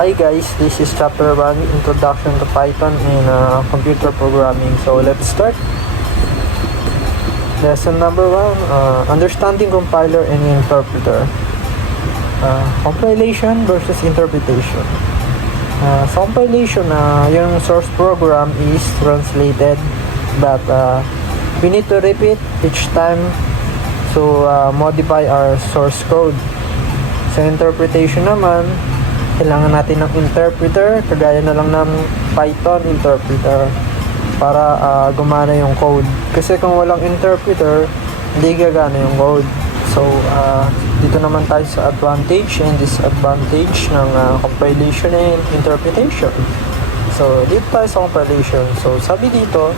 Hi guys, this is chapter 1, Introduction to Python and Computer Programming. So let's start. Lesson number 1, Understanding Compiler and Interpreter. Compilation versus interpretation. Sa compilation, yung source program is translated, but we need to repeat each time to modify our source code. Sa interpretation naman, kailangan natin ng interpreter, kagaya na lang ng Python interpreter para gumana yung code. Kasi kung walang interpreter, hindi gagana yung code. So, dito naman tayo sa advantage and disadvantage ng compilation and interpretation. So, dito tayo sa compilation. So, sabi dito,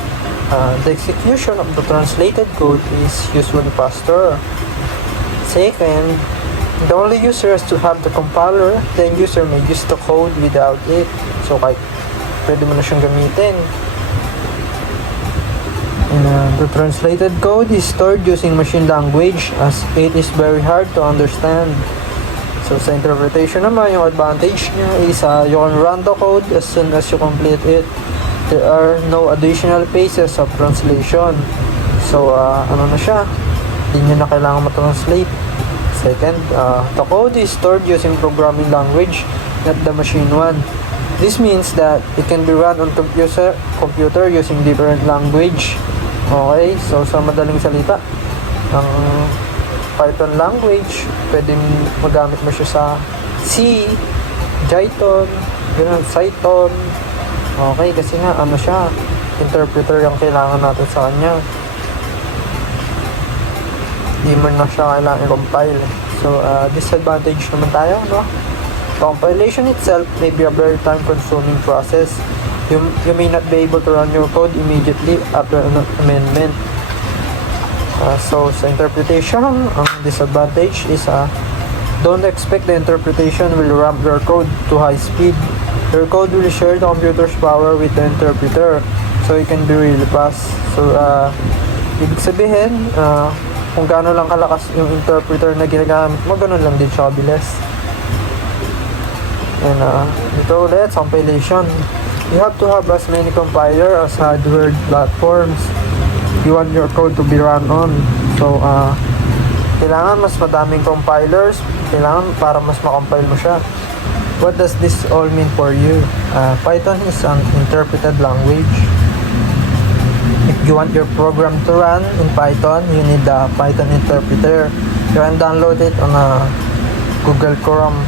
the execution of the translated code is usually faster. Second, the only user has to have the compiler, then user may use the code without it. So, kahit pwede mo na siyang gamitin. And the translated code is stored using machine language as it is very hard to understand. So, sa interpretation naman, yung advantage niya is you can run the code as soon as you complete it. There are no additional phases of translation. So, ano na siya? Hindi niya na kailangan matranslate. Second, the code is stored using programming language, not the machine one. This means that it can be run on computer using different language. Okay, so sa madaling salita, ang Python language, pwedeng magamit mo siya sa C, Python, Python. Okay, kasi nga, ano siya, interpreter yung kailangan natin sa kanya. Hindi mo na siya kailangan i-compile. So, disadvantage naman tayo, no? Compilation itself may be a very time-consuming process. You may not be able to run your code immediately after an amendment. So, sa interpretation, ang disadvantage is don't expect the interpretation will ramp your code to high speed. Your code will share the computer's power with the interpreter, so it can be really fast. So, ibig sabihin, kung gaano lang kalakas yung interpreter na ginagamit mo, ganun lang din siya kabilis. And ito ulit, compilation. You have to have as many compiler as hardware platforms you want your code to be run on. So, kailangan mas madaming compilers, kailangan para mas makompile mo siya. What does this all mean for you? Python is an interpreted language. If you want your program to run in Python, you need the Python interpreter. You can download it on Google Chrome.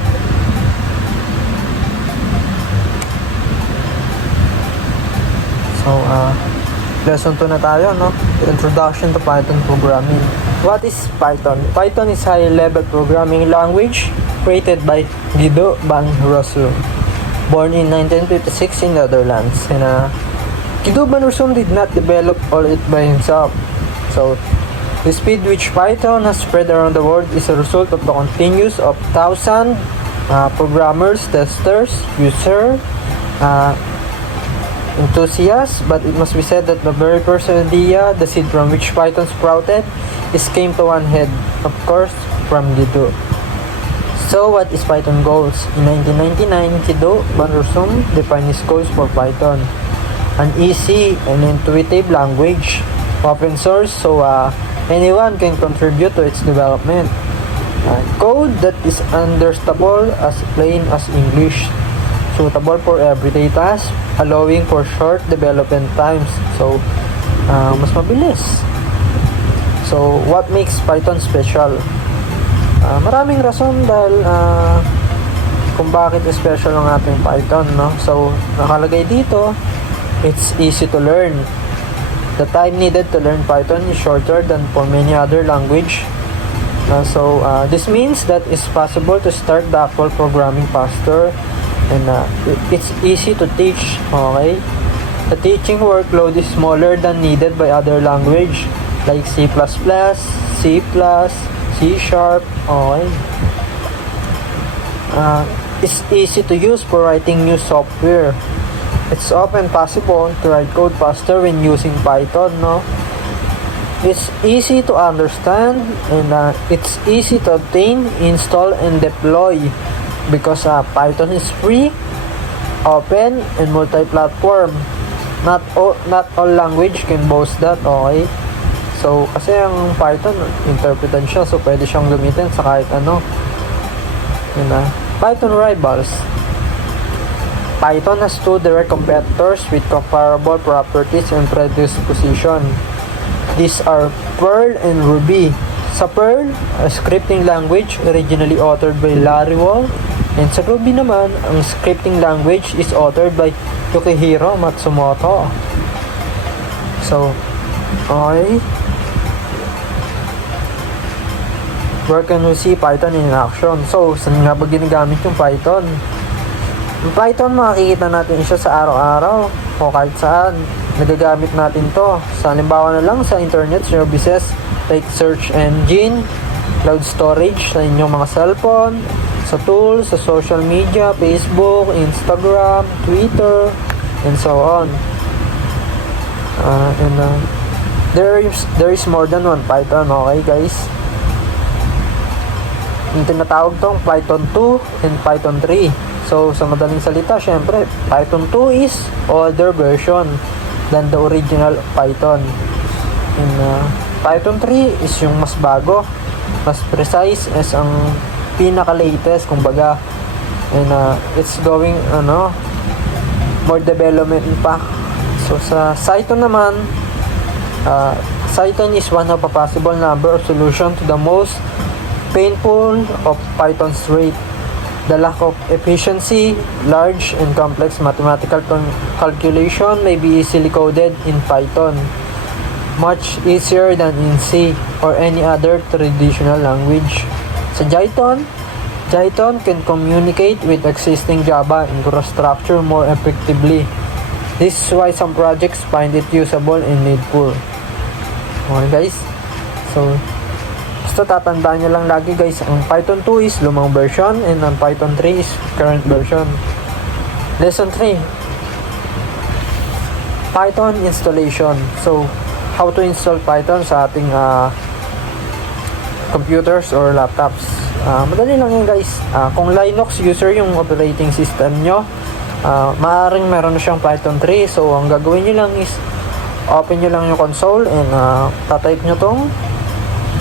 So, lesson 2 na tayo, no? Introduction to Python programming. What is Python? Python is high-level programming language created by Guido van Rossum, born in 1956 in Netherlands. And Guido van Rossum did not develop all it by himself. So, the speed which Python has spread around the world is a result of the continuous of thousands programmers, testers, users, enthusiasts. But it must be said that the very first idea, the seed from which Python sprouted, came to one head, of course, from Guido. So, what is Python goals? In 1999, Guido van Rossum defined his goals for Python. An easy and intuitive language, open source, so anyone can contribute to its development. Code that is understandable as plain as English, suitable for everyday tasks, allowing for short development times. So, mas mabilis. So, what makes Python special? Maraming rason dahil kung bakit special ang ating Python, no? So, nakalagay dito, it's easy to learn. The time needed to learn Python is shorter than for many other language. So, this means that it's possible to start the actual programming faster. And it's easy to teach, okay? The teaching workload is smaller than needed by other language like C++, C++, C#, okay? It's easy to use for writing new software. It's often possible to write code faster when using Python, no? It's easy to understand and it's easy to obtain, install, and deploy. because Python is free, open, and multi-platform. Not all language can boast that, okay? So, kasi ang Python, interpreted siya, so pwede siyang gamitin sa kahit ano. Yun na. Python rivals. Python has two direct competitors with comparable properties and predisposition. These are Perl and Ruby. Sa Perl, a scripting language originally authored by Larry Wall, and sa Ruby naman, ang scripting language is authored by Yukihiro Matsumoto. So, okay. Where can we see Python in action? So, saan nga ba ginagamit yung Python? Yung Python, makikita natin siya sa araw-araw o kahit saan. Nagagamit natin to. Sa halimbawa na lang sa internet services like search engine, cloud storage sa inyong mga cellphone, sa tools, sa social media, Facebook, Instagram, Twitter, and so on. There is more than one Python, okay guys? Yung tinatawag tong Python 2 and Python 3. So, sa madaling salita, syempre, Python 2 is older version than the original Python. And Python 3 is yung mas bago, mas precise, as ang pinaka-latest, kumbaga. And it's going, more development pa. So, sa Cython naman, Cython is one of a possible number of solution to the most painful of Python's trait. The lack of efficiency, large and complex mathematical calculation may be easily coded in Python, much easier than in C or any other traditional language. Sa Jython can communicate with existing Java infrastructure more effectively. This is why some projects find it usable and needful. Okay guys, so basta tatandaan nyo lang lagi guys, ang Python 2 is lumang version and ang Python 3 is current version. Lesson 3, Python installation. So, how to install Python sa ating computers or laptops. Madali lang yun guys. Kung Linux user yung operating system nyo, maaaring meron na siyang Python 3. So, ang gagawin nyo lang is open nyo lang yung console and tatype nyo tong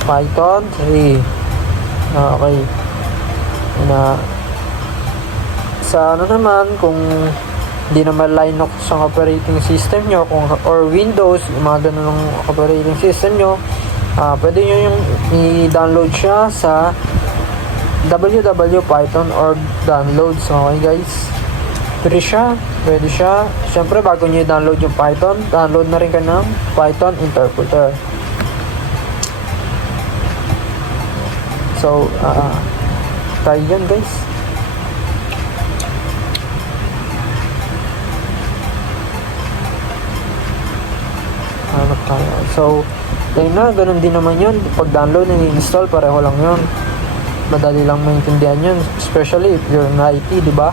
Python 3. Okay. Sa naman, kung hindi naman Linux ang operating system nyo, or Windows, yung mga ganun operating system nyo, pwede nyo yung i-download siya sa www.python.org downloads. Okay guys, pwede siya. Siyempre, bago nyo i-download yung Python, download na rin ka ng Python interpreter. So, tayo yan guys. So, tayo na, ganun din naman yun. Pag download and install, pareho lang yun. Madali lang maintindihan yun, especially if you're in IT, diba?